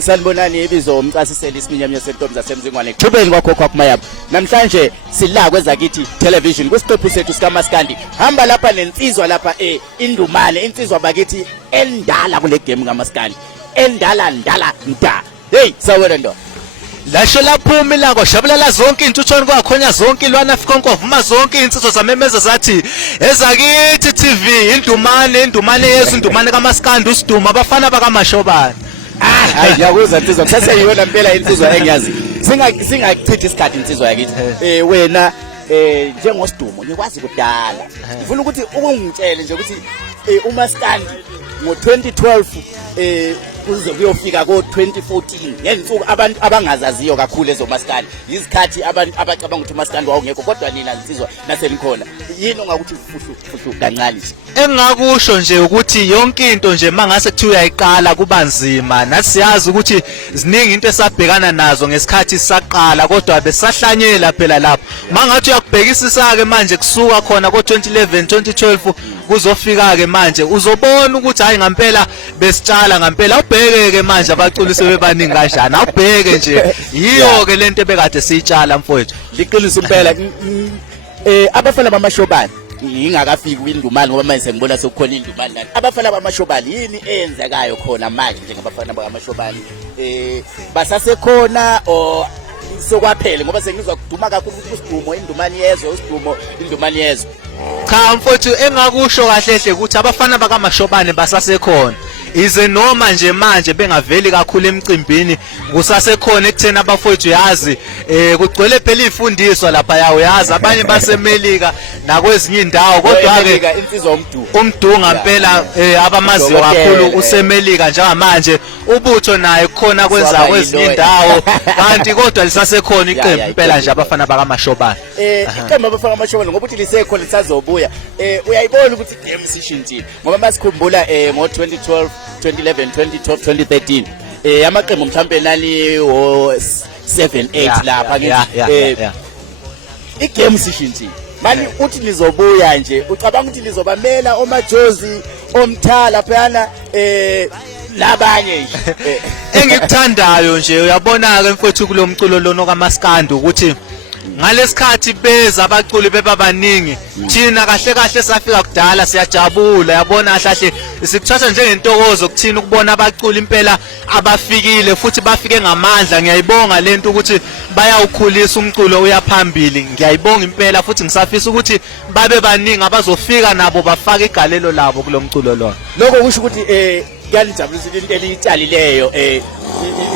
Sanibonani ibizo Mcasiseli isiminyaminya sentombi zasemzingwane. Thubeni kwakho kwakumayabo. Namhlanje sila kwezakithi television kusitophu sethu sikaMaskandi. Hamba lapha nensizwa lapha Indumane, insizwa bakithi endala kule game kaMaskandi. Endala nda. Hey, sawena ndo. Lasho laphuma ilako shabulala zonke intutshoni kwakhonya zonke ilwana fikonko vuma zonke insizwa zamemeza zathi Ezakithi TV Indumane Yesu Indumane kaMaskandi uSdumo abafana bakaMashobane. Hayi ngiyakuzwa insizwa kusaseyiyona impela insizwa engiyazi. Singachithi isikhathi insizwa yakithi. Wena njengoSdumo ngikwazi kudala. Ngifuna ukuthi ukungitshele nje ukuthi uMaskandi ngo2012 kuze kuyofika ko2014 ngensuku abantu abangazaziyo kakhulu ezoMaskandi izikhathi abantu abacabanga ukuthi uMaskandi wawungekho kodwa nina insizwa naselikhona yini ongakuthi fuhlu kancane engakusho nje ukuthi yonke into nje mangase kuthiwa uyayiqala kubanzima nathi siyazi ukuthi ziningi into esabhekana nazo ngesikhathi sisaqala kodwa besahlanyela phela lapho mangathi uyakubhekisisa ke manje kusuka khona ko2011 2012 kuzofika ke manje uzobona ukuthi hayi ngempela besitshala ngempela ubheke ke manje abaculi sebebaningi kanjani awubheke nje yiyo ke lento ebekade siyitshala mfowethu liqiniso impela abafana bamashobane ngingakafiki kwindumane ngoba manje sengibona sekukhona indumane lana abafana bamashobane yini eyenzekayo khona manje njengabafana bamashobane basasekhona o sokwaphela ngoba sengizwa kuduma kakhulu uSdumo Indumane yezwe uSdumo Indumane yezwe cha mfowethu engakusho kahle hle ukuthi abafana bakaMashobane basasekhona ize noma nje manje bengaveli kakhulu emcimbini kusasekhona ekutheni abafowethu yazi kugcwele phela ifundiswa lapha yawo yazi abanye basemelika nakwezinye indawo kodwa ke insizwa umdunga impela abamazi kakhulu usemelika njengamanje ubutho naye khona kwenza kwezinye indawo kanti kodwa lisasekhona iqembu impela nje abafana bakaMashobane iqembu abafana bakaMashobane ngoba uthi lisekhona lisazobuya uyayibona ukuthi game sishintshile ngoba masikhumbula ngo2012 2011 2012 2013 amaqembu mhlambe nani 7-8 lapha ngithi igame sishintshile manje uthi lizobuya nje ucabanga ukuthi lizobamela omajozi omthala phana labanye nje engikuthandayo nje uyabona ke mfowethu kulomculo lono kaMaskandi ukuthi ngalesikhathi beza abaculi bebabaningi thina kahle safika kudala siyajabula yabona kahle sikuthatha njengentokozo kuthina ukubona abaculi impela abafikile futhi bafike ngamandla ngiyayibonga lento ukuthi bayawukhulisa umculo uyaphambili ngiyayibonga impela futhi ngisafisa ukuthi babe baningi abazofika nabo bafaka igalelo labo kulomculo lona lokho kusho ukuthi kuyanijabulisa into eliyitshalileyo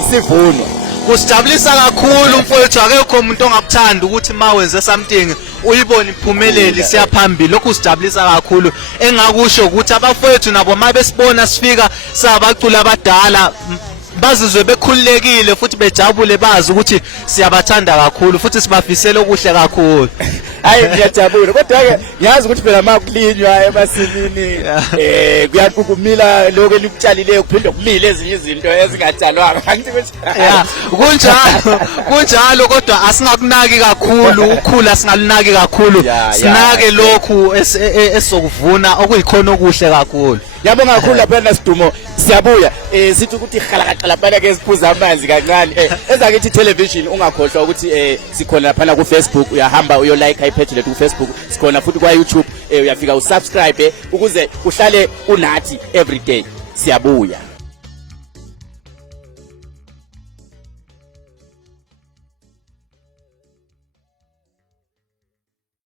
isivuno kusijabulisa kakhulu mfowethu akekho umuntu ongakuthanda ukuthi mawenze something uyibone iphumeleli siyaphambili lokho kusijabulisa kakhulu engakusho ukuthi abafowethu nabo mabesibona sifika sabacula abadala bazizwe bekhululekile futhi bejabule bazi ukuthi siyabathanda kakhulu futhi sibafisela okuhle kakhulu hayi ngiyajabula kodwa ke ngiyazi ukuthi phela makulinywa emasimini kuyaqukumila lokho elikutshalileyo kuphinde kumile ezinye izinto ezingatshalwanga angithi kunjalo kodwa asingakunaki kakhulu ukhula singalunaki kakhulu sinake lokhu esokuvuna okuyikhona okuhle kakhulu yabonga kakhulu lapha naSdumo siyabuya sithi ukuthi khalakaqala phana ke siphuza amanzi kancane Ezakithi television ungakhohlwa ukuthi sikhona lapha ku Facebook uyahamba uyo like ipage lethu ku Facebook sikhona futhi kwa YouTube uyafika usubscribe ukuze uhlale unathi every day siyabuya